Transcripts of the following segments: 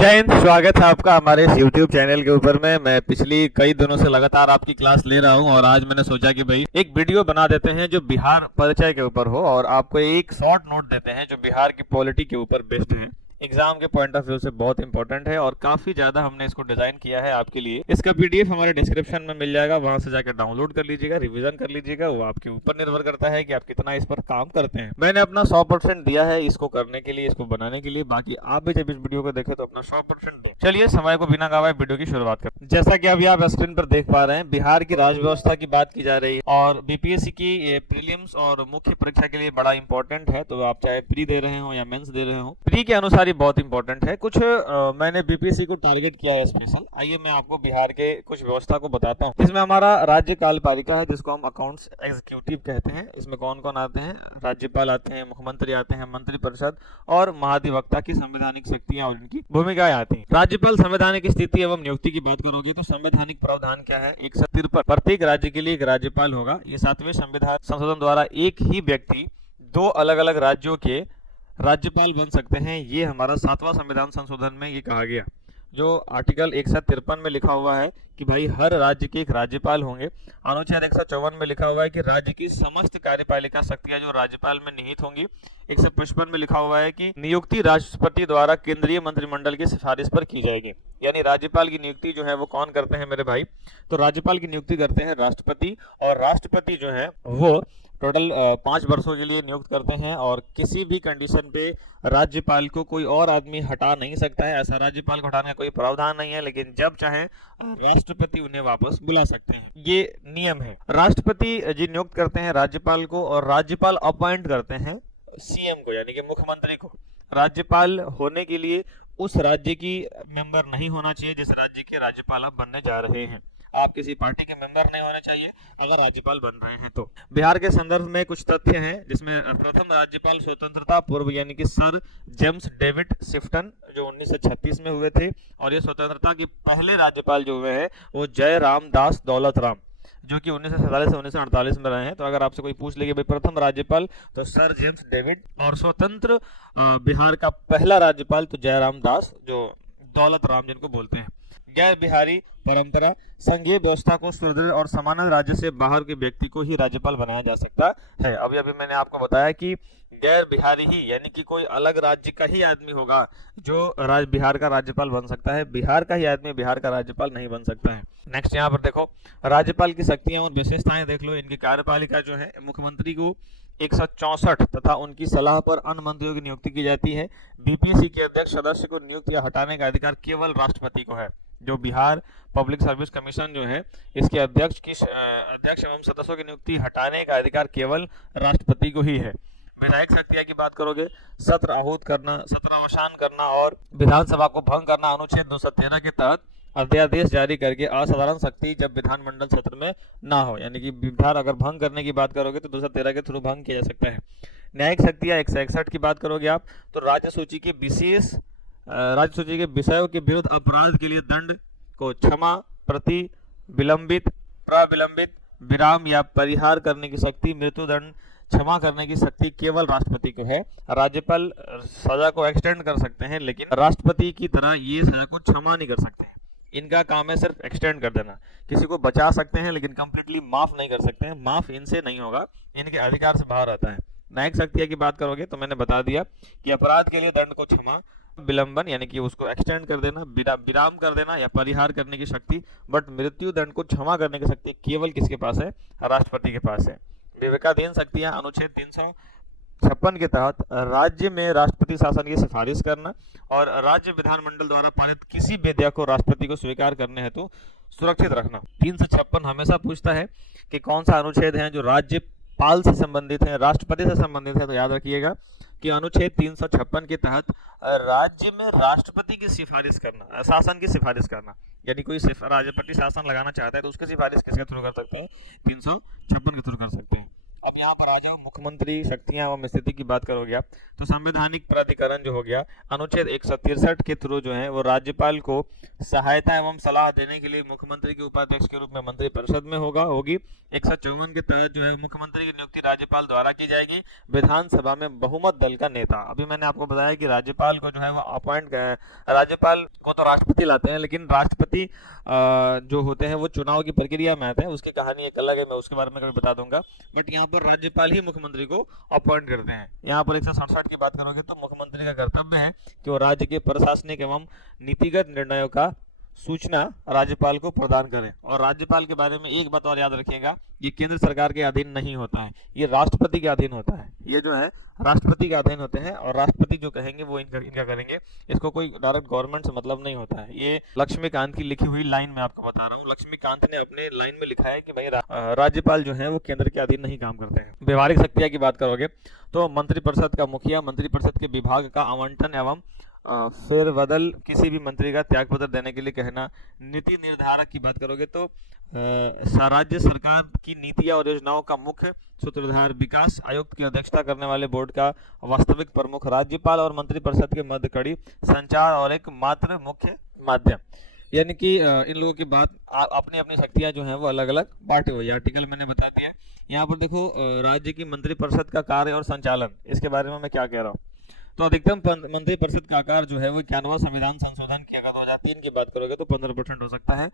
जय हिंद। स्वागत है आपका हमारे इस YouTube चैनल के ऊपर में। मैं पिछली कई दिनों से लगातार आपकी क्लास ले रहा हूं और आज मैंने सोचा कि भाई एक वीडियो बना देते हैं जो बिहार परिचय के ऊपर हो और आपको एक शॉर्ट नोट देते हैं जो बिहार की पॉलिटी के ऊपर बेस्ड है। एग्जाम के पॉइंट ऑफ व्यू से बहुत इंपॉर्टेंट है और काफी ज्यादा हमने इसको डिजाइन किया है आपके लिए। इसका पीडीएफ हमारे डिस्क्रिप्शन में मिल जाएगा, वहां से जाकर डाउनलोड कर लीजिएगा, रिवीजन कर लीजिएगा। वो आपके ऊपर निर्भर करता है कि आप कितना इस पर काम करते हैं। मैंने अपना 100% दिया है इसको करने के लिए, इसको बनाने के लिए। बाकी आप भी जब इस वीडियो को देखें तो अपना 100% दो। चलिए समय को बिना गवाए वीडियो की शुरुआत करते हैं। जैसा कि अभी आप स्क्रीन पर देख पा रहे हैं, बिहार की राज्य व्यवस्था की बात की जा रही है और बीपीएससी की प्रीलिम्स और मुख्य परीक्षा के लिए बड़ा इंपॉर्टेंट है। तो आप चाहे प्री दे रहे हो या मेंस दे रहे हो, प्री के अनुसार ही बहुत इंपॉर्टेंट है। कुछ मैंने बीपीएससी को टारगेट किया है स्पेशल। आइए मैं आपको बिहार के कुछ व्यवस्था को बताता हूँ। इसमें हमारा राज्य कार्यपालिका है जिसको हम अकाउंट्स एग्जीक्यूटिव कहते हैं। इसमें कौन कौन आते हैं? राज्यपाल आते हैं, मुख्यमंत्री आते हैं, मंत्रिपरिषद और महाधिवक्ता की संवैधानिक शक्तियां और उनकी भूमिकाएं आती हैं। राज्यपाल संवैधानिक स्थिति एवं नियुक्ति की बात करोगे तो संवैधानिक प्रावधान क्या है? 153 प्रत्येक राज्य के लिए एक राज्यपाल होगा। ये 7वें संविधान संशोधन द्वारा एक ही व्यक्ति दो अलग अलग राज्यों के राज्यपाल बन सकते हैं। ये हमारा 7वां संविधान संशोधन में ये कहा गया, जो आर्टिकल 153 में लिखा हुआ है कि भाई हर राज्य के एक राज्यपाल होंगे। अनुच्छेद 154 में लिखा हुआ है कि राज्य की समस्त कार्यपालिका शक्तियां जो राज्यपाल में निहित होंगी। 155 में लिखा हुआ है कि नियुक्ति राष्ट्रपति द्वारा केंद्रीय मंत्रिमंडल की सिफारिश पर की जाएगी। यानी राज्यपाल की नियुक्ति जो है वो कौन करते हैं मेरे भाई? तो राज्यपाल की नियुक्ति करते हैं राष्ट्रपति, और राष्ट्रपति जो है वो टोटल 5 वर्षों के लिए नियुक्त करते हैं और किसी भी कंडीशन पे राज्यपाल को कोई और आदमी हटा नहीं सकता है। ऐसा राज्यपाल को हटाने का कोई प्रावधान नहीं है, लेकिन जब चाहे राष्ट्रपति उन्हें वापस बुला सकते हैं। ये नियम है। राष्ट्रपति जी नियुक्त करते हैं राज्यपाल को और राज्यपाल अपॉइंट करते हैं सीएम को, यानी कि मुख्यमंत्री को। राज्यपाल होने के लिए उस राज्य की मेंबर नहीं होना चाहिए जिस राज्य के राज्यपाल आप बनने जा रहे हैं। आप किसी पार्टी के मेंबर नहीं होने चाहिए अगर राज्यपाल बन रहे हैं तो। बिहार के संदर्भ में कुछ तथ्य हैं जिसमें प्रथम राज्यपाल स्वतंत्रता पूर्व यानी कि सर जेम्स डेविड शिफ्टन जो 1936 में हुए थे, और ये स्वतंत्रता के पहले राज्यपाल जो हुए हैं वो जय राम दास दौलत राम, जो कि 1947 से 1948 में रहे हैं। तो अगर आपसे कोई पूछ ले कि भाई प्रथम राज्यपाल, तो सर जेम्स डेविड, और स्वतंत्र बिहार का पहला राज्यपाल तो जयराम दास जो दौलत राम जिनको बोलते हैं। गैर बिहारी परंपरा संघीय व्यवस्था को सुदृढ़ और समानता राज्य से बाहर के व्यक्ति को ही राज्यपाल बनाया जा सकता है। अभी अभी मैंने आपको बताया कि गैर बिहारी ही यानी कि कोई अलग राज्य का ही आदमी होगा जो बिहार का राज्यपाल बन सकता है। बिहार का ही आदमी बिहार का राज्यपाल नहीं बन सकता है। नेक्स्ट यहाँ पर देखो, राज्यपाल की शक्तियां और विशेषताएं देख लो। इनकी कार्यपालिका जो है, मुख्यमंत्री को 164 तथा उनकी सलाह पर अन्य मंत्रियों की नियुक्ति की जाती है। बीपीएससी के अध्यक्ष सदस्य को नियुक्त या हटाने का अधिकार केवल राष्ट्रपति को है। जो बिहार पब्लिक सर्विस कमीशन जो है, इसके अध्यक्ष एवं सदस्यों की नियुक्ति हटाने का अधिकार केवल राष्ट्रपति को ही है। विधायक शक्तियां की बात करोगे, सत्र आहूत करना, सत्रावसान करना और विधानसभा को भंग करना अनुच्छेद 213 के तहत अध्यादेश जारी करके असाधारण शक्ति जब विधानमंडल सत्र में ना हो, यानी कि विधान अगर भंग करने की बात करोगे तो 213 के थ्रू भंग किया जा सकता है। न्यायिक शक्तियां 161 की बात करोगे आप, तो राज्य सूची के विषयों के विरुद्ध अपराध के लिए दंड को क्षमा, प्रति विलंबित, प्रविलंबित, विराम या परिहार करने की शक्ति, मृत्युदंड क्षमा करने की शक्ति केवल राष्ट्रपति को है। राज्यपाल सजा को एक्सटेंड कर सकते हैं, लेकिन राष्ट्रपति की तरह ये सजा को क्षमा नहीं कर सकते हैं। इनका काम है सिर्फ एक्सटेंड कर देना। किसी को बचा सकते हैं लेकिन कंप्लीटली माफ नहीं कर सकते हैं। माफ इनसे नहीं होगा, इनके अधिकार से बाहर आता है। न्यायिक शक्तियां की बात करोगे तो मैंने बता दिया कि अपराध के लिए दंड को क्षमा, विलंबन यानी कि उसको एक्सटेंड कर देना, विराम कर देना या परिहार करने की शक्ति, बट मृत्यु दंड को क्षमा करने की शक्ति केवल किसके पास है? राष्ट्रपति के पास है। विवेकाधीन शक्तियां अनुच्छेद 356 के तहत राज्य में राष्ट्रपति शासन की सिफारिश करना और राज्य विधानमंडल द्वारा पारित किसी विधेयक को राष्ट्रपति को स्वीकार करने हेतु सुरक्षित रखना। 356 हमेशा पूछता है कि कौन सा अनुच्छेद है जो राज्यपाल से संबंधित है, राष्ट्रपति से संबंधित है। तो याद रखिएगा कि अनुच्छेद 356 के तहत राज्य में राष्ट्रपति की सिफारिश करना, शासन की सिफारिश करना, यानी कोई राष्ट्रपति शासन लगाना चाहता है तो उसकी सिफारिश किसके थ्रू कर सकते हैं? 356 के थ्रू कर सकते हैं। अब यहाँ पर आ जाओ मुख्यमंत्री शक्तियां एवं स्थिति की बात करोगे आप, तो संवैधानिक प्राधिकरण जो हो गया अनुच्छेद 163 के थ्रू जो है वो राज्यपाल को सहायता एवं सलाह देने के लिए मुख्यमंत्री के उपाध्यक्ष के रूप में मंत्रिपरिषद में होगी। 154 के तहत जो है मुख्यमंत्री की नियुक्ति राज्यपाल द्वारा की जाएगी, विधानसभा में बहुमत दल का नेता। अभी मैंने आपको बताया कि राज्यपाल को जो है वो राज्यपाल को तो राष्ट्रपति लाते हैं, लेकिन राष्ट्रपति जो होते हैं वो चुनाव की प्रक्रिया में आते हैं, उसकी कहानी एक अलग है, मैं उसके बारे में कभी बता दूंगा। बट यहाँ पर राज्यपाल ही मुख्यमंत्री को अपॉइंट करते हैं। यहाँ पर 167 की बात करोगे तो मुख्यमंत्री का कर्तव्य है कि वो राज्य के प्रशासनिक एवं नीतिगत निर्णयों का सूचना राज्यपाल को प्रदान करें। और राज्यपाल के बारे में एक बात और याद रखिएगा, ये केंद्र सरकार के अधीन नहीं होता है, ये राष्ट्रपति के अधीन होता है। ये जो है राष्ट्रपति के अधीन होते हैं और राष्ट्रपति जो कहेंगे वो इनका करेंगे। इसको कोई डायरेक्ट गवर्नमेंट से मतलब नहीं होता है। ये लक्ष्मीकांत की लिखी हुई लाइन में आपको बता रहा हूँ। लक्ष्मीकांत ने अपने लाइन में लिखा है कि भाई राज्यपाल जो है वो केंद्र के अधीन नहीं काम करते हैं। व्यवहारिक शक्तियां की बात करोगे तो मंत्रिपरिषद का मुखिया मंत्रिपरिषद के विभाग का आवंटन एवं फिर बदल किसी भी मंत्री का त्यागपत्र देने के लिए कहना। नीति निर्धारक की बात करोगे तो राज्य सरकार की नीतियां और योजनाओं का मुख्य सूत्रधार, विकास आयुक्त की अध्यक्षता करने वाले बोर्ड का वास्तविक प्रमुख, राज्यपाल और मंत्रिपरिषद के मध्य कड़ी संचार और एक मात्र मुख्य माध्यम। यानी कि इन लोगों की बात अपनी अपनी शक्तियां जो हैं वो अलग अलग बांटे हुई। आर्टिकल मैंने बता दिया। यहाँ पर देखो राज्य की मंत्रिपरिषद का कार्य और संचालन, इसके बारे में मैं क्या कह रहा हूँ। तो अधिकतम मंत्रिपरिषद का आकार जो है वो 91वां संविधान संशोधन की अगर 2003 की बात करोगे तो 15% हो सकता है।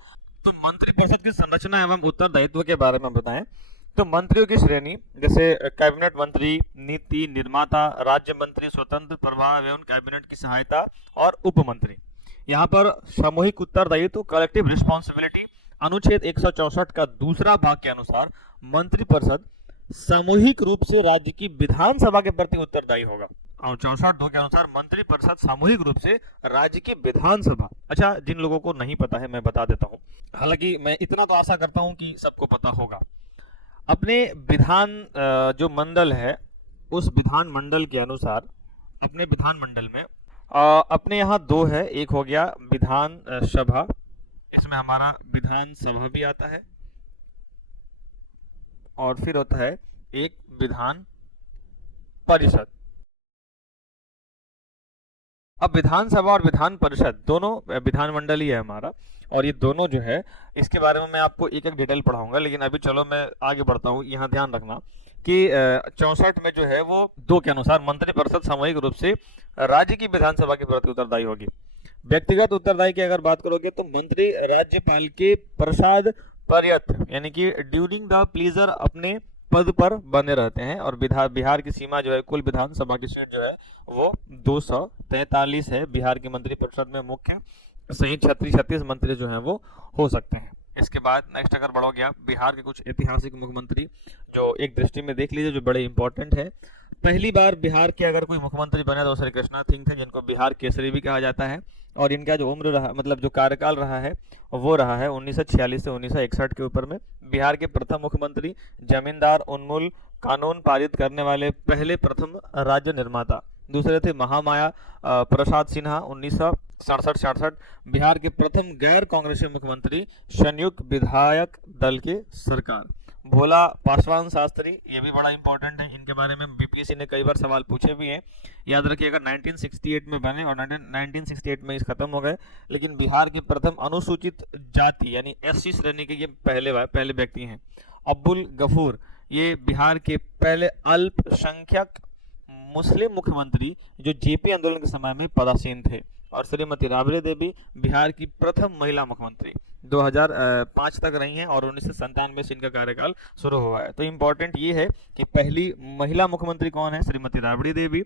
तो मंत्रिपरिषद की संरचना एवं उत्तरदायित्व के बारे में बताएं तो मंत्रियों की श्रेणी जैसे कैबिनेट मंत्री, नीति निर्माता, राज्य मंत्री, स्वतंत्र प्रभार एवं कैबिनेट की सहायता और उप मंत्री। यहाँ पर सामूहिक उत्तरदायित्व कलेक्टिव रिस्पॉन्सिबिलिटी अनुच्छेद 164 का दूसरा भाग के अनुसार मंत्रिपरिषद सामूहिक रूप से राज्य की विधानसभा के प्रति उत्तरदायी होगा। और 64(2) के अनुसार मंत्रिपरिषद सामूहिक रूप से राज्य की विधानसभा। अच्छा, जिन लोगों को नहीं पता है मैं बता देता हूँ, हालांकि मैं इतना तो आशा करता हूँ कि सबको पता होगा। अपने विधान जो मंडल है उस विधान मंडल के अनुसार अपने विधान मंडल में अपने यहाँ 2 है। एक हो गया विधान सभा, इसमें हमारा विधानसभा भी आता है, और फिर होता है एक विधान परिषद। अब विधानसभा और विधान परिषद दोनों विधानमंडल ही है हमारा, और ये दोनों जो है इसके बारे में मैं आपको एक एक डिटेल पढ़ाऊंगा। लेकिन अभी चलो मैं आगे बढ़ता हूँ। यहाँ ध्यान रखना कि 64 में जो है वो 2 के अनुसार मंत्रिपरिषद सामूहिक रूप से राज्य की विधानसभा के प्रति उत्तरदायी होगी। व्यक्तिगत उत्तरदायी की अगर बात करोगे तो मंत्री राज्यपाल के प्रसाद पर्यंत यानी कि ड्यूरिंग द प्लीजर अपने पद पर बने रहते हैं। और बिहार की सीमा जो है कुल विधानसभा की सीट जो है वो 243 है। बिहार की मंत्रिपरिषद में मुख्य सहित 36 मंत्री जो हैं वो हो सकते हैं। इसके बाद नेक्स्ट अगर बढ़ोगे आप, बिहार के कुछ ऐतिहासिक मुख्यमंत्री जो एक दृष्टि में देख लीजिए जो बड़े इंपॉर्टेंट है। पहली बार बिहार के अगर कोई मुख्यमंत्री बने तो श्री कृष्णा सिंह थे, जिनको बिहार केसरी भी कहा जाता है। और इनका जो उम्र रहा, मतलब जो कार्यकाल रहा है वो रहा है 1946 से 1961 के ऊपर में। बिहार के प्रथम मुख्यमंत्री, जमींदार उन्मूल कानून पारित करने वाले पहले प्रथम राज्य निर्माता। दूसरे थे महामाया प्रसाद सिन्हा 1967-66। बिहार के प्रथम गैर कांग्रेसी मुख्यमंत्री, संयुक्त विधायक दल के सरकार। भोला पासवान शास्त्री, ये भी बड़ा इंपॉर्टेंट है, इनके बारे में बीपीएससी ने कई बार सवाल पूछे भी हैं। याद रखिएगा 1968 में बने और 1968 में इस खत्म हो गए। लेकिन बिहार के प्रथम अनुसूचित जाति यानी एससी श्रेणी के ये पहले व्यक्ति हैं। अब्दुल गफूर, ये बिहार के पहले अल्पसंख्यक मुस्लिम मुख्यमंत्री जो जेपी आंदोलन के समय में पदासीन थे। और श्रीमती राबड़ी देवी बिहार की प्रथम महिला मुख्यमंत्री 2005 तक रही हैं और 1997 से इनका कार्यकाल शुरू हुआ है। तो इम्पोर्टेंट ये है कि पहली महिला मुख्यमंत्री कौन है, श्रीमती राबड़ी देवी।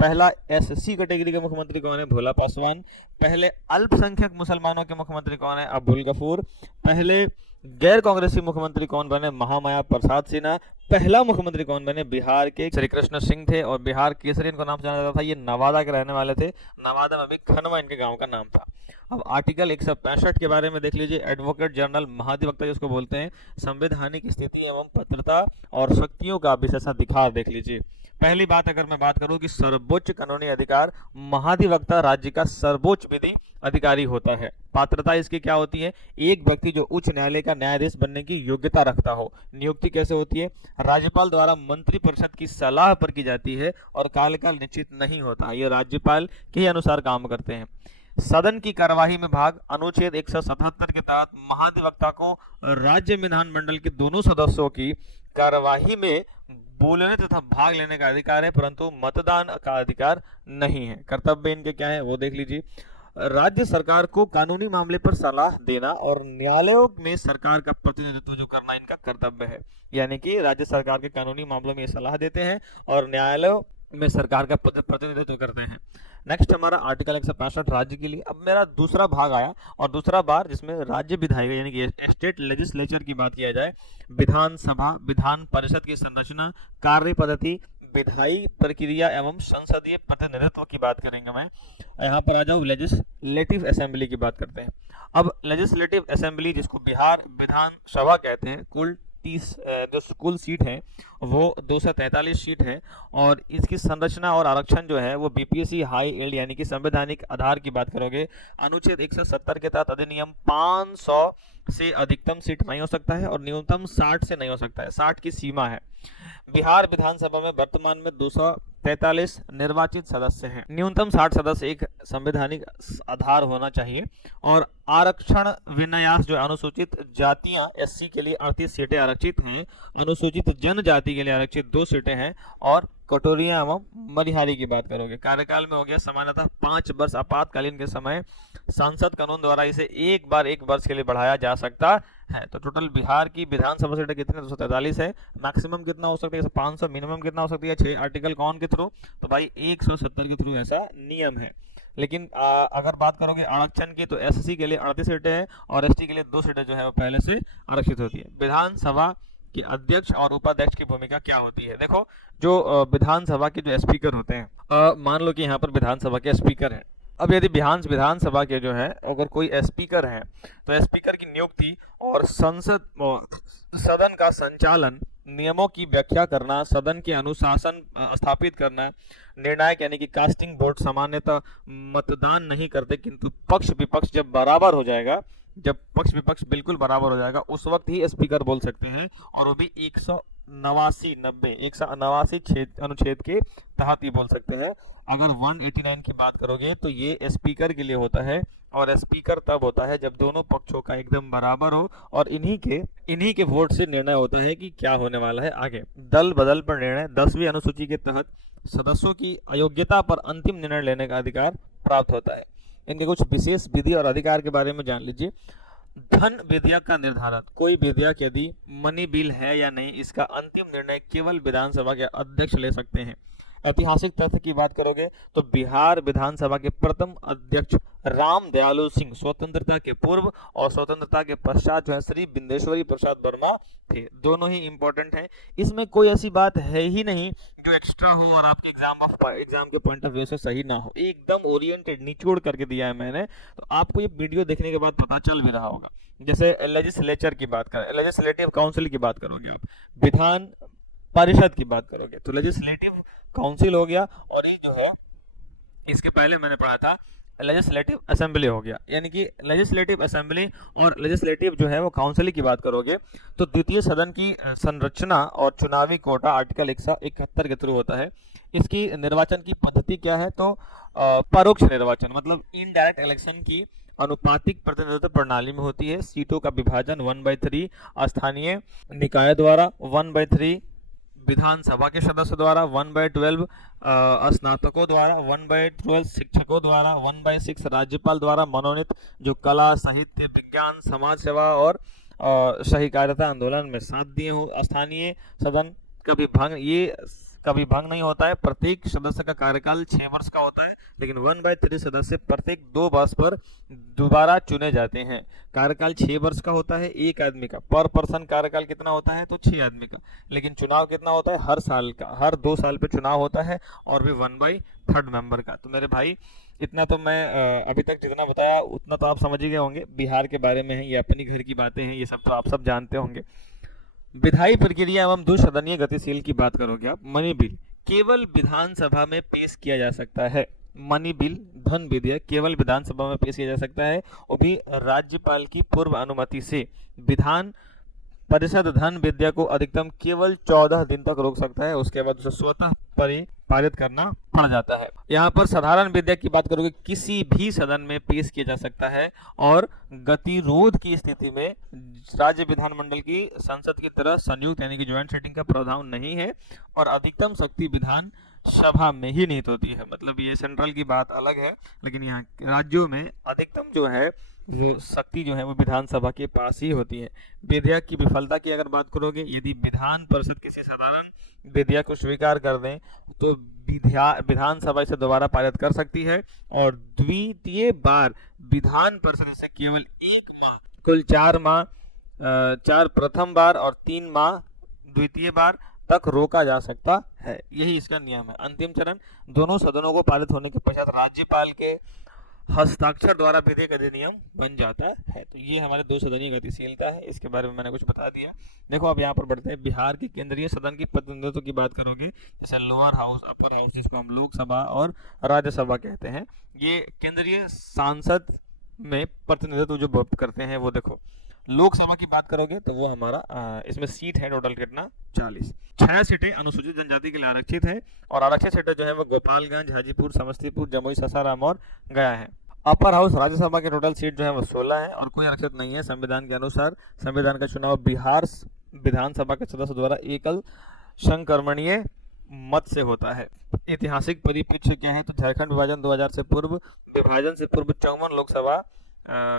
पहला एससी कैटेगरी के मुख्यमंत्री कौन है, भोला पासवान। पहले अल्पसंख्यक मुसलमानों के मुख्यमंत्री कौन है, अब्दुल गफूर। पहले गैर कांग्रेसी मुख्यमंत्री कौन बने, महामाया प्रसाद सिन्हा। पहला मुख्यमंत्री कौन बने, बिहार के श्री कृष्ण सिंह थे। और बिहार केसरी इनको नाम जाना जाता था, ये नवादा के रहने वाले थे। नवादा में भी खनवा इनके गांव का नाम था। अब आर्टिकल 165 के बारे में देख लीजिए। एडवोकेट जनरल महाधिवक्ता जिसको बोलते हैं, संवैधानिक स्थिति एवं पात्रता और शक्तियों का विशेषाधिकार देख लीजिए। पहली बात अगर मैं बात करूं कि सर्वोच्च कानूनी अधिकार, महाधिवक्ता राज्य का सर्वोच्च विधि अधिकारी होता है। पात्रता इसकी क्या होती है, एक व्यक्ति जो उच्च न्यायालय का न्यायाधीश बनने की योग्यता रखता हो। नियुक्ति कैसे होती है, राज्यपाल द्वारा मंत्रिपरिषद की सलाह पर की जाती है और कार्यकाल निश्चित नहीं होता, ये राज्यपाल के अनुसार काम करते हैं। सदन की कार्यवाही में भाग, अनुच्छेद 177 के तहत महाधिवक्ता को राज्य विधानमंडल के दोनों सदस्यों की कार्यवाही में बोलने तथा भाग लेने का अधिकार है, परंतु मतदान का अधिकार नहीं है। कर्तव्य इनके क्या है वो देख लीजिए। राज्य सरकार को कानूनी मामले पर सलाह देना और न्यायालयों में सरकार का प्रतिनिधित्व जो करना इनका कर्तव्य है, यानी कि राज्य सरकार के कानूनी मामलों में सलाह देते हैं और न्यायालयों में सरकार का प्रतिनिधित्व करते हैं। नेक्स्ट हमारा आर्टिकल 165 राज्य के लिए। अब मेरा दूसरा भाग आया और दूसरा बार जिसमें राज्य विधायिका यानी कि स्टेट लेजिस्लेचर की बात किया जाए। विधानसभा, विधान परिषद की संरचना, कार्य पद्धति, विधायी प्रक्रिया एवं संसदीय प्रतिनिधित्व की बात करेंगे। मैं यहाँ पर आ जाऊँ, लेजिस्लेटिव असेंबली की बात करते हैं। अब लेजिस्लेटिव असेंबली जिसको बिहार विधानसभा कहते हैं, कुल 30 जो कुल सीट है वो 243 सीट है और इसकी संरचना और आरक्षण जो है वो बीपीएससी हाई एल्ड यानी कि संवैधानिक आधार की बात करोगे। अनुच्छेद 170 के तहत अधिनियम 500 से अधिकतम सीट नहीं हो सकता है और न्यूनतम 60 से नहीं हो सकता है, 60 की सीमा है। बिहार विधानसभा में वर्तमान में 243 निर्वाचित सदस्य हैं। न्यूनतम 60 सदस्य एक संवैधानिक आधार होना चाहिए और आरक्षण विन्यास जो अनुसूचित जातियां एससी के लिए 38 सीटें आरक्षित हैं, अनुसूचित जनजाति के लिए आरक्षित 2 सीटें हैं और कटोरिया एवं मनिहारी की बात करोगे। कार्यकाल में हो गया सामान्यतः 5 वर्ष, आपातकालीन के समय संसद कानून द्वारा इसे एक वर्ष के लिए बढ़ाया जा सकता है। तो टोटल बिहार की विधानसभा सीटें कितने, 243 है। मैक्सिमम कितना हो सकता है, 500, मिनिमम कितना हो सकती है 6 आर्टिकल कौन के थ्रू, तो भाई 170 के थ्रू ऐसा नियम है। लेकिन अगर बात करोगे आरक्षण की तो एससी के लिए 38 सीटें हैं और एसटी के लिए 2 सीटें जो है वो पहले से आरक्षित होती है। विधानसभा के अध्यक्ष और उपाध्यक्ष की भूमिका क्या होती है, देखो जो विधानसभा के जो स्पीकर होते हैं, मान लो कि यहाँ पर विधानसभा के स्पीकर हैं। अब यदि विधानसभा के जो है अगर कोई स्पीकर है तो स्पीकर की नियुक्ति और सदन का संचालन, नियमों की व्याख्या करना, सदन के अनुशासन स्थापित करना, निर्णायक यानी कि कास्टिंग वोट सामान्यतः मतदान नहीं करते किंतु पक्ष विपक्ष जब बराबर हो जाएगा, जब पक्ष विपक्ष बिल्कुल बराबर हो जाएगा उस वक्त ही स्पीकर बोल सकते हैं और वो भी 189 अनुच्छेद के तहत ही बोल सकते हैं। अगर 189 की बात करोगे तो ये स्पीकर के लिए होता है और स्पीकर तब होता है जब दोनों पक्षों का एकदम बराबर हो और इन्हीं के वोट से निर्णय होता है कि क्या होने वाला है आगे। दल बदल पर निर्णय, 10वीं अनुसूची के तहत सदस्यों की अयोग्यता पर अंतिम निर्णय लेने का अधिकार प्राप्त होता है। इनके कुछ विशेष विधि और अधिकार के बारे में जान लीजिए। धन विधेयक का निर्धारण, कोई विधेयक यदि मनी बिल है या नहीं इसका अंतिम निर्णय केवल विधानसभा के अध्यक्ष ले सकते हैं। ऐतिहासिक तथ्य की बात करोगे तो बिहार विधानसभा के प्रथम अध्यक्ष राम दयालु सिंह स्वतंत्रता के पूर्व और स्वतंत्रता के पश्चात जो है श्री बिंदेश्वरी प्रसाद वर्मा थे। दोनों ही इंपॉर्टेंट हैं, इसमें कोई ऐसी बात है ही नहीं जो एक्स्ट्रा हो और आपके एग्जाम के पॉइंट ऑफ व्यू से सही ना हो। एकदम ओरिएंटेड निचोड़ करके दिया है मैंने, तो आपको ये वीडियो देखने के बाद पता चल भी रहा होगा। जैसे लेजिस्लेचर की बात करें, लेजिस्लेटिव काउंसिल की बात करोगे, आप विधान परिषद की बात करोगे तो लेजिस्लेटिव काउंसिल हो गया और ये जो है इसके पहले मैंने पढ़ा था लेजिस्लेटिव असेंबली हो गया। यानी कि लेजिस्लेटिव असेंबली और लेजिस्लेटिव जो है वो काउंसिल की बात करोगे तो द्वितीय सदन की संरचना और चुनावी कोटा आर्टिकल 171 के थ्रू होता है। इसकी निर्वाचन की पद्धति क्या है तो परोक्ष निर्वाचन मतलब इनडायरेक्ट इलेक्शन की अनुपातिक प्रतिनिधित्व प्रणाली में होती है। सीटों का विभाजन 1/3 स्थानीय निकाय द्वारा, 1/3 विधानसभा के सदस्य द्वारा, 1/12 स्नातकों द्वारा, 1/12 शिक्षकों द्वारा, 1/6 राज्यपाल द्वारा मनोनीत जो कला, साहित्य, विज्ञान, समाज सेवा और सहकारिता आंदोलन में साथ दिए हो। स्थानीय सदन कभी भंग नहीं होता है। प्रत्येक सदस्य का कार्यकाल 6 वर्ष का होता है, लेकिन 1/3 सदस्य प्रत्येक 2 वर्ष पर दोबारा चुने जाते हैं। कार्यकाल 6 वर्ष का होता है एक आदमी का, पर पर्सन कार्यकाल कितना होता है तो 6 आदमी का, लेकिन चुनाव कितना होता है हर साल का, हर 2 साल पे चुनाव होता है और भी 1/3 मेंबर का। तो मेरे भाई इतना तो मैं अभी तक जितना बताया उतना तो आप समझ ही गए होंगे। बिहार के बारे में है, ये अपनी घर की बातें हैं, ये सब तो आप सब जानते होंगे। विधायी प्रक्रिया एवं द्विसदनीय गतिशील की बात करोगे आप, मनी बिल केवल विधानसभा में पेश किया जा सकता है। मनी बिल, धन विधेयक केवल विधानसभा में पेश किया जा सकता है, वो भी राज्यपाल की पूर्व अनुमति से। विधान परिषद धन विधेयक को अधिकतम केवल 14 दिन तक रोक सकता है, उसके बाद उसे स्वतः पारित करना पड़ जाता है। यहाँ पर साधारण विधेयक की बात करोगे, किसी भी सदन में पेश किया जा सकता है और गतिरोध की स्थिति में राज्य विधानमंडल की संसद की तरह संयुक्त यानी कि ज्वाइंट सेटिंग का प्रावधान नहीं है और अधिकतम शक्ति विधान सभा में ही निहित होती है। मतलब ये सेंट्रल की बात अलग है, लेकिन यहाँ राज्यों में अधिकतम जो है वो शक्ति जो है वो विधानसभा के पास ही होती है। विधेयक की विफलता की अगर बात करोगे, यदि विधान परिषद किसी साधारण विधेयक को स्वीकार कर दें तो विधानसभा इसे दोबारा पारित कर सकती है और द्वितीय बार विधान परिषद इसे केवल 1 माह, कुल 4 माह, 4 प्रथम बार और 3 माह द्वितीय बार तक रोका जा सकता है। यही इसका नियम है। अंतिम चरण, दोनों सदनों को पारित होने के पश्चात राज्यपाल के हस्ताक्षर द्वारा विधेयक अधिनियम बन जाता है। तो ये हमारे 2 सदनीय गतिशीलता है, इसके बारे में मैंने कुछ बता दिया। देखो अब यहाँ पर बढ़ते हैं। बिहार के केंद्रीय सदन की प्रतिनिधित्व की बात करोगे, जैसे लोअर हाउस, अपर हाउस, जिसको हम लोकसभा और राज्यसभा कहते हैं, ये केंद्रीय सांसद में प्रतिनिधित्व जो करते हैं वो देखो। लोकसभा की बात करोगे तो वो हमारा इसमें सीट है टोटल कितना, 40। 6 सीटें अनुसूचित जनजाति के लिए आरक्षित है और आरक्षित सीटें जो है वो गोपालगंज, हाजीपुर, समस्तीपुर, जमुई, सासाराम और गया है। अपर हाउस राज्यसभा के टोटल सीट जो है वो 16 है और कोई आरक्षित नहीं है। संविधान के अनुसार संविधान का चुनाव बिहार विधानसभा के सदस्य द्वारा एकल संक्रमणीय मत से होता है। ऐतिहासिक परिप्रेक्ष्य क्या है, तो झारखंड विभाजन 2000 से पूर्व, विभाजन से पूर्व 54 लोकसभा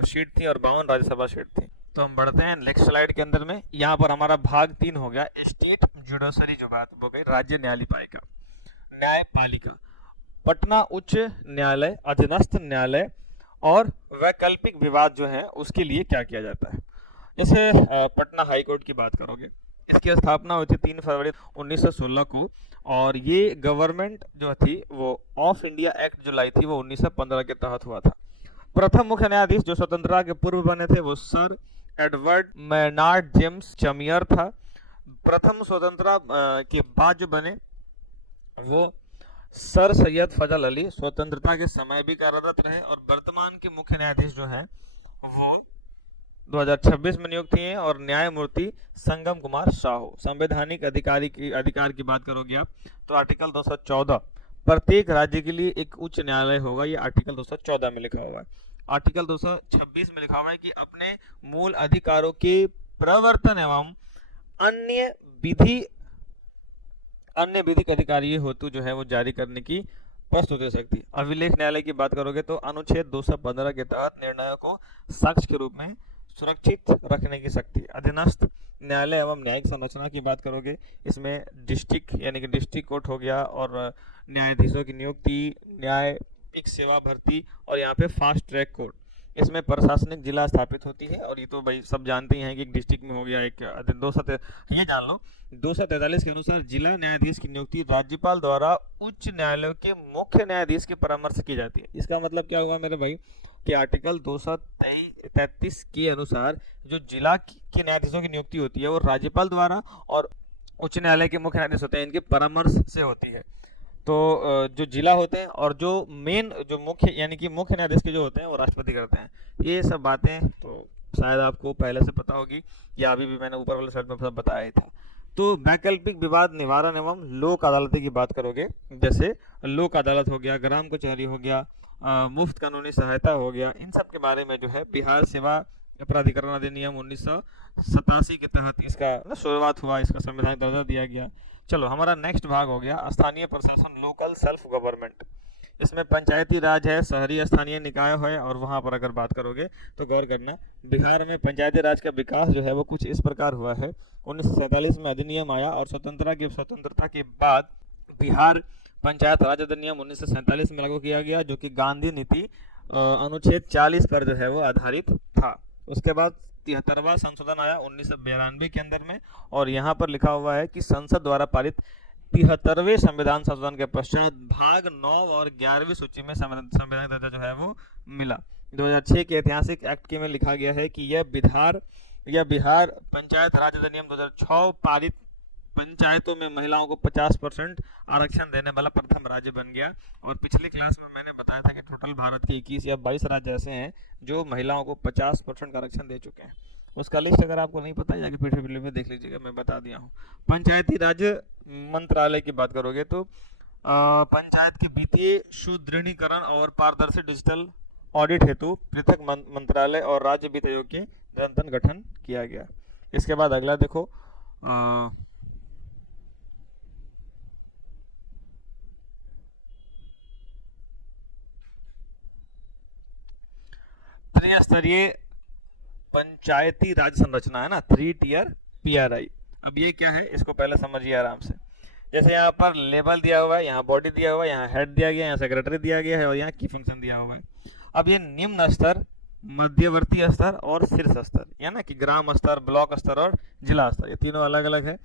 सीट थी और 52 राज्यसभा सीट थी। तो हम बढ़ते हैं नेक्स्ट स्लाइड के अंदर में। यहाँ पर हमारा भाग 3 हो गया, स्टेट जुडिशरी, जो बात हो गई राज्य न्यायपालिका, न्यायपालिका, पटना उच्च न्यायालय, अधीनस्थ न्यायालय और वैकल्पिक विवाद जो है उसके लिए क्या किया जाता है। जैसे पटना हाई कोर्ट की बात करोगे, इसकी स्थापना हुई थी 3 फरवरी 1916 को और ये गवर्नमेंट जो थी वो ऑफ इंडिया एक्ट जो लाई थी वो 1915 के तहत हुआ था। प्रथम मुख्य न्यायाधीश जो स्वतंत्रता के पूर्व बने थे वो सर एडवर्ड मैनार्ड जेम्स चमियर था। प्रथम स्वतंत्रता के बाद जो बने वो सर सैयद फजल अली स्वतंत्रता के समय भी कार्यरत रहे और वर्तमान के मुख्य न्यायाधीश जो हैं वो 2026 में नियुक्त हुए और न्यायमूर्ति संगम कुमार साहू। संवैधानिक अधिकार की बात करोगे आप तो आर्टिकल 214, प्रत्येक राज्य के लिए एक उच्च न्यायालय होगा, ये आर्टिकल 214 में लिखा हुआ है। आर्टिकल 226 में लिखा हुआ है कि अपने मूल अधिकारों के प्रवर्तन एवं अन्य विधिक अधिकारी हेतु जो है वो जारी करने की प्रस्तुति शक्ति। अभिलेख न्यायालय की बात करोगे तो अनुच्छेद 215 के तहत निर्णयों को साक्ष्य के रूप में सुरक्षित रखने की शक्ति। अधीनस्थ न्यायालय एवं न्यायिक संरचना की बात करोगे, इसमें डिस्ट्रिक्ट यानी कि डिस्ट्रिक्ट कोर्ट हो गया और न्यायाधीशों की नियुक्ति, न्यायिक सेवा भर्ती और यहाँ पे फास्ट ट्रैक कोर्ट। इसमें प्रशासनिक जिला स्थापित होती है और ये तो भाई सब जानते ही हैं कि एक डिस्ट्रिक्ट में हो गया एक ये जान लो 243 के अनुसार जिला न्यायाधीश की नियुक्ति राज्यपाल द्वारा उच्च न्यायालय के मुख्य न्यायाधीश के परामर्श की जाती है। इसका मतलब क्या हुआ मेरे भाई कि आर्टिकल 233 के अनुसार जो जिला के न्यायाधीशों की नियुक्ति होती है वो राज्यपाल द्वारा और उच्च न्यायालय के मुख्य न्यायाधीश होते हैं इनके परामर्श से होती है। तो जो जिला होते हैं और जो मेन जो मुख्य यानी कि मुख्य न्यायाधीश के जो होते हैं वो राष्ट्रपति करते हैं। ये सब बातें तो शायद आपको पहले से पता होगी या अभी भी मैंने ऊपर वाले स्लाइड में सब बताया ही था। तो वैकल्पिक विवाद निवारण एवं लोक अदालती की बात करोगे, जैसे लोक अदालत हो गया, ग्राम कचहरी हो गया, मुफ्त कानूनी सहायता हो गया, इन सब के बारे में जो है बिहार सेवा प्राधिकरण अधिनियम 1987 के तहत इसका शुरुआत हुआ, इसका संवैधानिक दर्जा दिया गया। चलो हमारा नेक्स्ट भाग हो गया स्थानीय प्रशासन, लोकल सेल्फ गवर्नमेंट। इसमें पंचायती राज है, शहरी स्थानीय निकाय है और वहां पर अगर बात करोगे तो गौर करना बिहार में पंचायती राज का विकास जो है वो कुछ इस प्रकार हुआ है। 1947 में अधिनियम आया और स्वतंत्रता के बाद बिहार पंचायत राज अधिनियम 1947 में लागू किया गया, जो कि गांधी नीति अनुच्छेद 40 पर जो है वो आधारित था। उसके बाद 73वां संशोधन आया 1992 के अंदर में और यहाँ पर लिखा हुआ है कि संसद द्वारा पारित 73वें संविधान संशोधन के पश्चात भाग 9 और 11वीं सूची में संवैधानिक दर्जा जो है वो मिला। 2006 के ऐतिहासिक एक्ट के में लिखा गया है कि यह बिहार पंचायत राज अधिनियम 2006 पारित पंचायतों में महिलाओं को 50% आरक्षण देने वाला प्रथम राज्य बन गया। और पिछली क्लास में मैंने बताया था कि टोटल भारत के 21 या 22 राज्य ऐसे हैं जो महिलाओं को 50% आरक्षण दे चुके हैं। उसका लिस्ट अगर आपको नहीं पता जाके पीडीएफ में देख लीजिएगा, मैं बता दिया हूँ। पंचायती राज मंत्रालय की बात करोगे तो पंचायत के वित्तीय सुदृढ़ीकरण और पारदर्शी डिजिटल ऑडिट हेतु पृथक मंत्रालय और राज्य वित्त आयोग के निरंतर गठन किया गया। इसके बाद अगला देखो, त्रिस्तरीय पंचायती राज संरचना है ना, 3 टियर पीआरआई। अब ये क्या है इसको पहले समझिए आराम से। जैसे यहाँ पर लेवल दिया हुआ है, यहाँ बॉडी दिया हुआ है, यहाँ हेड दिया गया है, यहाँ सेक्रेटरी दिया गया है और यहाँ की फंक्शन दिया हुआ है। अब ये निम्न स्तर, मध्यवर्ती स्तर और शीर्ष स्तर, यानी कि ग्राम स्तर, ब्लॉक स्तर और जिला स्तर, ये तीनों अलग अलग है।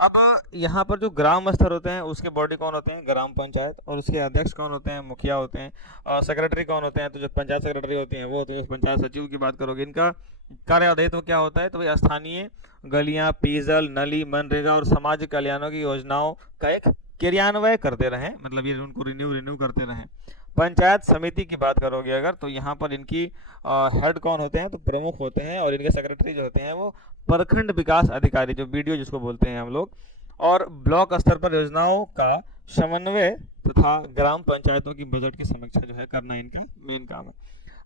अब यहाँ पर जो ग्राम स्तर होते हैं उसके बॉडी कौन होते हैं, ग्राम पंचायत, और उसके अध्यक्ष कौन होते हैं, मुखिया होते हैं, और सेक्रेटरी कौन होते हैं, तो जो पंचायत सेक्रेटरी होती हैं वो होते हैं पंचायत सचिव की बात करोगे। इनका कार्यदायित्व क्या होता है, तो भाई स्थानीय गलियां, पेयजल, नली, मनरेगा और समाज कल्याणों की योजनाओं का एक क्रियान्वयन करते रहें, मतलब ये उनको रिन्यू करते रहें। पंचायत समिति की बात करोगे अगर, तो यहाँ पर इनकी हेड कौन होते हैं, तो प्रमुख होते हैं, और इनके सेक्रेटरी जो होते हैं वो प्रखंड विकास अधिकारी, जो बीडीओ जिसको बोलते हैं हम लोग। और ब्लॉक स्तर पर योजनाओं का समन्वय तथा ग्राम पंचायतों की बजट की समीक्षा जो है करना इनका मेन काम है।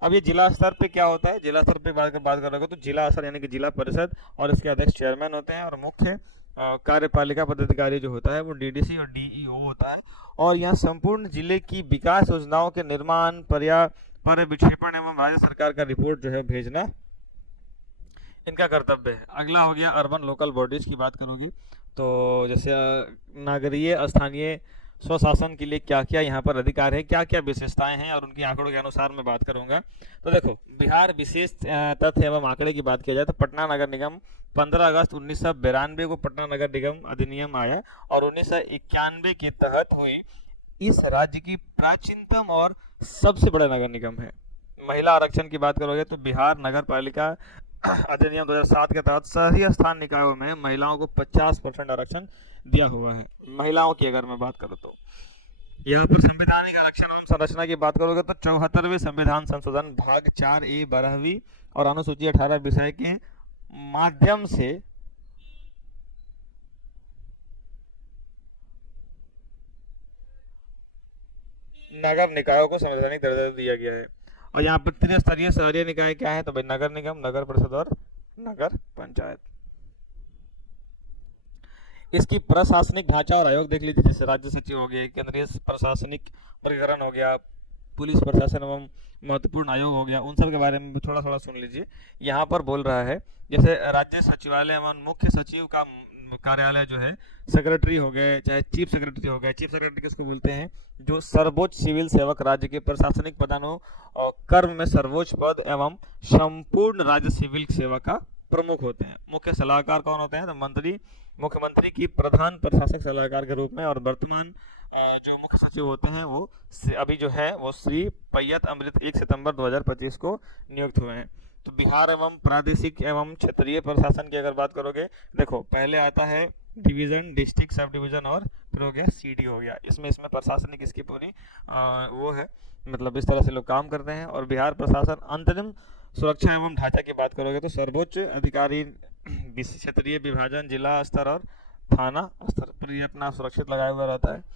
अब ये जिला स्तर पे क्या होता है, जिला स्तर पे बात करोगे तो जिला स्तर यानी कि जिला परिषद और इसके अध्यक्ष चेयरमैन होते हैं, और मुख्य कार्यपालिका पदाधिकारी जो होता है वो डीडीसी और डीईओ होता है। और यहाँ संपूर्ण जिले की विकास योजनाओं के निर्माण, पर्यवेक्षण एवं राज्य सरकार का रिपोर्ट जो है भेजना इनका कर्तव्य है। अगला हो गया अर्बन लोकल बॉडीज की बात करोगे तो जैसे नगरीय स्थानीय स्वशासन के लिए क्या क्या यहाँ पर अधिकार है, क्या क्या विशेषताएं हैं और उनकी आंकड़ों के अनुसार मैं बात करूंगा। तो देखो, बिहार विशेष तथ्य एवं आंकड़े की बात किया जाए तो पटना नगर निगम 15 अगस्त 1992 को पटना नगर निगम अधिनियम आया और 1991 के तहत हुई इस राज्य की प्राचीनतम और सबसे बड़ा नगर निगम है। महिला आरक्षण की बात करोगे तो बिहार नगर पालिका अधिनियम 2007 के तहत शहरी स्थान निकायों में महिलाओं को 50% आरक्षण दिया हुआ है। महिलाओं की अगर मैं बात करूं तो यहाँ पर संवैधानिक आरक्षण एवं संरचना की बात करोगे तो 74वें संविधान संशोधन भाग 4A 12वीं और अनुसूची 18 विषय के माध्यम से नगर निकायों को संवैधानिक दर्जा दिया गया है। और यहाँ पर त्रिस्तरीय शहरी निकाय क्या है, तो भाई नगर निगम, नगर परिषद और नगर पंचायत। इसकी प्रशासनिक ढांचा और आयोग देख लीजिए, जैसे राज्य सचिव हो गए, केंद्रीय प्रशासनिक वर्गीकरण हो गया, पुलिस प्रशासन एवं महत्वपूर्ण आयोग हो गया, उन सब के बारे में भी थोड़ा थोड़ा सुन लीजिए। यहाँ पर बोल रहा है जैसे राज्य सचिवालय एवं मुख्य सचिव का कार्यालय जो है, सेक्रेटरी हो गए, चाहे चीफ सेक्रेटरी हो गए। चीफ सेक्रेटरी किसको बोलते हैं, जो सर्वोच्च सिविल सेवक राज्य के प्रशासनिक पदानु कर्म में सर्वोच्च पद एवं संपूर्ण राज्य सिविल सेवा का प्रमुख होते हैं। मुख्य सलाहकार कौन होते हैं, तो मंत्री, मुख्यमंत्री की प्रधान प्रशासक सलाहकार के रूप में। और वर्तमान जो मुख्य सचिव होते हैं वो अभी जो है वो श्री पैयत अमृत 1 सितंबर 2025 को नियुक्त हुए हैं। तो बिहार एवं प्रादेशिक एवं क्षेत्रीय प्रशासन की अगर बात करोगे, देखो पहले आता है डिवीजन, डिस्ट्रिक्ट, सब डिवीजन और फिर हो गया सीडी हो गया। इसमें प्रशासनिक इसकी पूरी वो है, मतलब इस तरह से लोग काम करते हैं। और बिहार प्रशासन अंतरिम सुरक्षा एवं ढांचा की बात करोगे तो सर्वोच्च अधिकारी क्षेत्रीय विभाजन, जिला स्तर और थाना स्तर पर ये अपना सुरक्षित लगाया हुआ रहता है।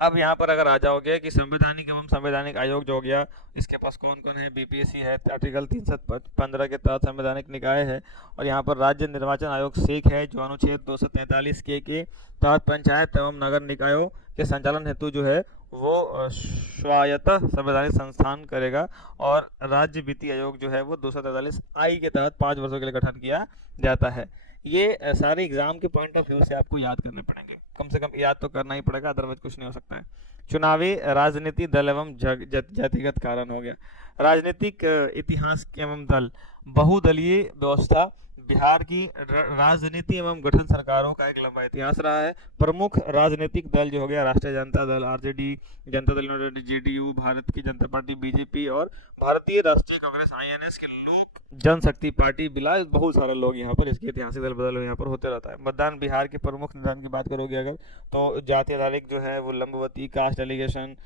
अब यहाँ पर अगर आ जाओगे कि संवैधानिक एवं संवैधानिक आयोग जो हो गया, इसके पास कौन कौन है, बीपीएससी है, आर्टिकल 315 के तहत संवैधानिक निकाय है। और यहाँ पर राज्य निर्वाचन आयोग सेक है, जो अनुच्छेद 243 के तहत पंचायत एवं नगर निकायों के संचालन हेतु जो है वो स्वायत्त संवैधानिक संस्थान करेगा। और राज्य वित्तीय आयोग जो है वो 243I के तहत 5 वर्षों के लिए गठन किया जाता है। ये सारे एग्जाम के पॉइंट ऑफ व्यू से आपको याद करने पड़ेंगे, कम से कम याद तो करना ही पड़ेगा, अदरवाइज कुछ नहीं हो सकता है। चुनावी राजनीति दल एवं जातिगत कारण हो गया। राजनीतिक इतिहास एवं दल, बहुदलीय व्यवस्था बिहार की राजनीति एवं गठन सरकारों का एक लंबा इतिहास रहा है। प्रमुख राजनीतिक दल जो हो गया राष्ट्रीय Janata Dal RJD, Janata Dal United JDU, Bharat की जनता पार्टी बीजेपी और भारतीय राष्ट्रीय कांग्रेस आईएनएस के लोक जनशक्ति पार्टी बिला बहुत सारे लोग यहाँ पर इसके ऐतिहासिक दल बदल यहाँ पर होते रहता है। मतदान बिहार के प्रमुख निदान की बात करोगे अगर तो जाति आधारित जो है वो लंबवती, कास्ट एलिगेशन,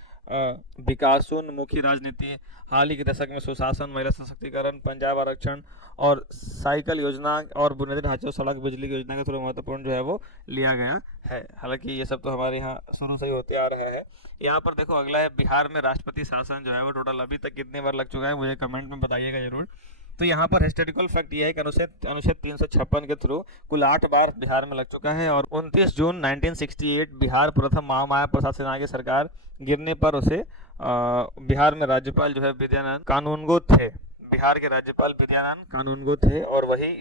विकासोन्मुखी राजनीति, हाल ही के दशक में सुशासन, महिला सशक्तिकरण, पंजाब आरक्षण और साइकिल योजना और बुनियादी ढांचे, सड़क, बिजली की योजना का थोड़ा महत्वपूर्ण जो है वो लिया गया है। हालांकि ये सब तो हमारे यहाँ शुरू से ही होते आ रहा है। यहाँ पर देखो अगला है बिहार में राष्ट्रपति शासन जो है वो टोटल अभी तक कितने बार लग चुका है, मुझे कमेंट में बताइएगा जरूर। तो यहाँ पर हिस्टोरिकल फैक्ट ये है कि अनुच्छेद 356 के थ्रू कुल 8 बार बिहार में लग चुका है और 29 जून 1968 बिहार प्रथम महामाया प्रसाद सिन्हा की सरकार गिरने पर उसे बिहार में राज्यपाल जो है विद्यानंद कानूनगो थे। बिहार के राज्यपाल विद्यानंद कानूनगो थे और वही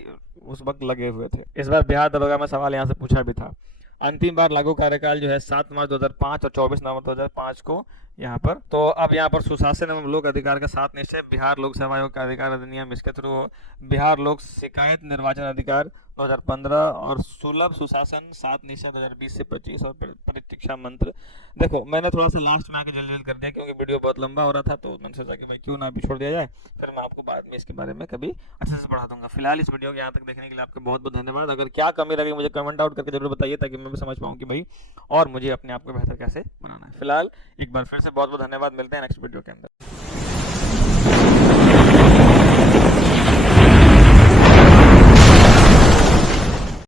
उस वक्त लगे हुए थे। इस बार बिहार दरोगा में सवाल यहाँ से पूछा भी था। अंतिम बार लागू कार्यकाल जो है 7 मार्च 2005 और 24 नवंबर 2005 को यहाँ पर। तो अब यहाँ पर सुशासन एवं लोक अधिकार का 7 निश्चय, बिहार लोक सेवा आयोग का अधिकार अधिनियम इसके थ्रू, बिहार लोक शिकायत निर्वाचन अधिकार 2015 और सुलभ सुशासन 7 निश्चय 2020 से 25 और परीक्षा मंत्र। देखो मैंने थोड़ा सा लास्ट में आके जल्दी कर दिया क्योंकि वीडियो बहुत लंबा हो रहा था, तो मैंने सोचा कि भाई क्यों ना अभी छोड़ दिया जाए, फिर मैं आपको बाद में इसके बारे में कभी अच्छे से पढ़ा दूंगा। फिलहाल इस वीडियो को यहाँ तक देखने के लिए आपका बहुत बहुत धन्यवाद। अगर क्या कमी लगी मुझे कमेंट आउट करके जरूर बताइए ताकि मैं भी समझ पाऊँ कि भाई और मुझे अपने आप को बेहतर कैसे बनाना है। फिलहाल एक बार फिर से बहुत बहुत धन्यवाद, मिलते हैं नेक्स्ट वीडियो के अंदर।